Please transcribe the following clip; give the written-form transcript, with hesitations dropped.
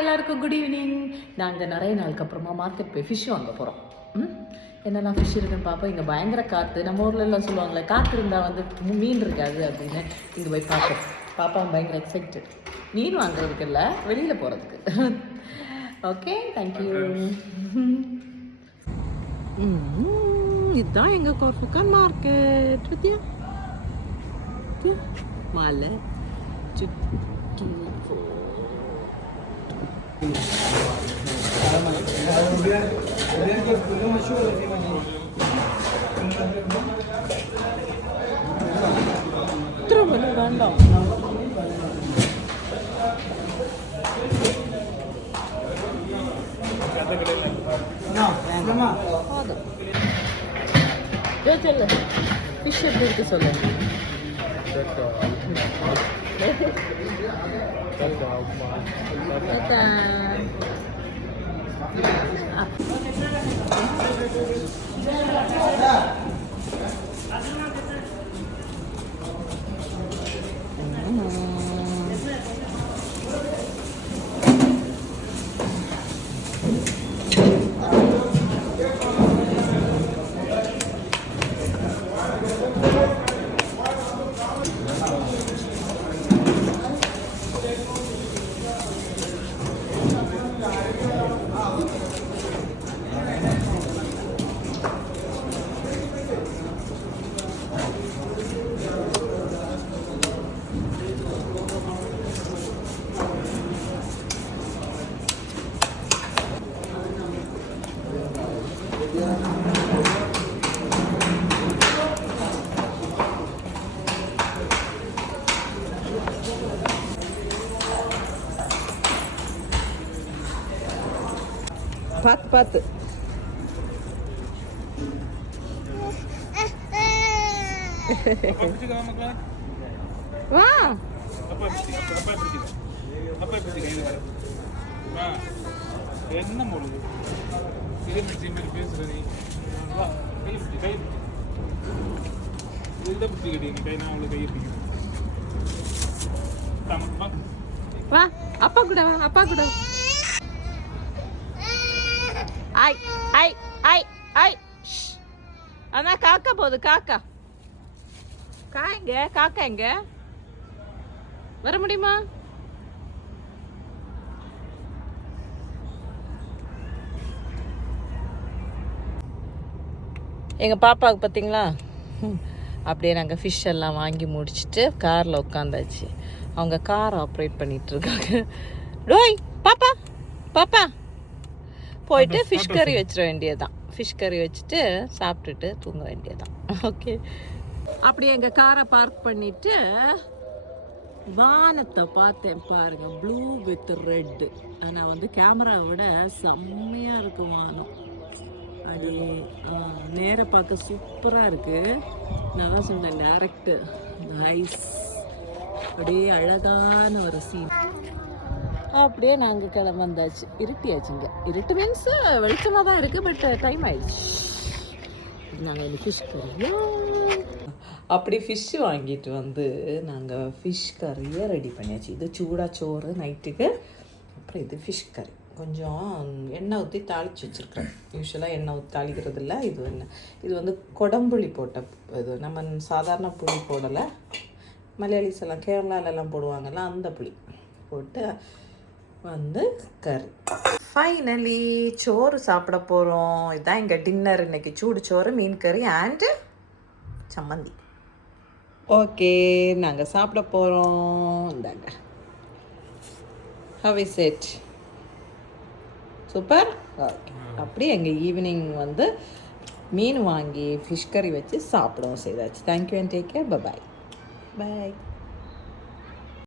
எல்லாருக்கும் good evening. நாங்கள் நிறைய நாளுக்கு அப்புறமா மார்க்கெட் போய் ஃபிஷ் வாங்க போகிறோம். என்னெல்லாம் ஃபிஷ் இருக்குன்னு பார்ப்போம். இங்கே பயங்கர காற்று. நம்ம ஊரில் எல்லாம் சொல்லுவாங்களே காற்று இருந்தால் வந்து மீன் இருக்காது அப்படின்னு. இங்கே போய் பார்ப்போம். பாப்பா பயங்கர எக்ஸைட்டட் மீன் வாங்குறதுக்கு இல்லை, வெளியில் போகிறதுக்கு. Okay, thank you. இதுதான் எங்கள் கோர்ஃபுக்கான் மார்க்கெட். பத்தியா மலை சுற்றி வேண்டாம். சொல்லு ஃபிஷ் எப்படி இருக்கு சொல்லு. பார்த்து பார்த்து வா. என்ன மூலம் பேசுற நீ? வா அப்பா கூட வா, அப்பா கூட. ஐ ஐ ஐ ஐ அதான் காக்கா போகுது. காக்கா எங்க? காக்கா எங்க? வர முடியுமா? எங்கள் பாப்பாவுக்கு பார்த்தீங்களா, அப்படியே நாங்கள் ஃபிஷ் எல்லாம் வாங்கி முடிச்சுட்டு காரில் உட்காந்தாச்சு. அவங்க கார் ஆப்ரேட் பண்ணிகிட்ருக்காங்க. டோய் பாப்பா பாப்பா போயிட்டு ஃபிஷ் கறி வச்சிட வேண்டியதுதான். ஃபிஷ் கறி வச்சுட்டு சாப்பிட்டுட்டு தூங்க வேண்டியதுதான். ஓகே, அப்படியே எங்கள் காரை பார்க் பண்ணிவிட்டு வானத்தை பார்த்தேன் பாருங்க, ப்ளூ வித் ரெட்டு. ஆனால் வந்து கேமராவை விட செம்மையாக இருக்கு வானம். அப்படியே நேர பார்க்க சூப்பராக இருக்குது. நான் தான் சொன்னேன் டேரக்டு நைஸ், அப்படியே அழகான ஒரு சீன். அப்படியே நாங்கள் கிளம்ப வந்தாச்சு. இருட்டியாச்சுங்க. இருட்டு மீன்ஸ் வெளிச்சமாக தான் இருக்குது, பட் டைம் ஆயிடுச்சு. நாங்கள் வந்து ஃபிஷ் கறியா அப்படி ஃபிஷ்ஷு வாங்கிட்டு வந்து நாங்கள் ஃபிஷ் கறியை ரெடி பண்ணியாச்சு. இது சூடாக சோறு நைட்டுக்கு. அப்புறம் இது ஃபிஷ் கறி. கொஞ்சம் எண்ணெய் ஊற்றி தாளித்து வச்சுருக்கேன். யூஸ்வலாக எண்ணெய் ஊற்றி தாளிக்கிறது இல்லை. இது வந்து கொடம்புளி போட்ட இது. நம்ம சாதாரண புளி போடலை. மலையாளிஸ் எல்லாம் கேரளாலெல்லாம் போடுவாங்கல்ல, அந்த புளி போட்டு வந்து கறி. ஃபைனலி சோறு சாப்பிட போகிறோம். இதுதான் எங்கள் டின்னர் இன்னைக்கு. சூடு சோறு, மீன் கறி அண்டு சம்மந்தி. ஓகே, நாங்கள் சாப்பிட போகிறோம். இந்தாங்க, how is it? Super. Okay, அப்படி எங்கள் ஈவினிங் வந்து மீன் வாங்கி ஃபிஷ் கறி வச்சு சாப்பிடவும் செய்தாச்சு. Thank you and take care. Bye bye.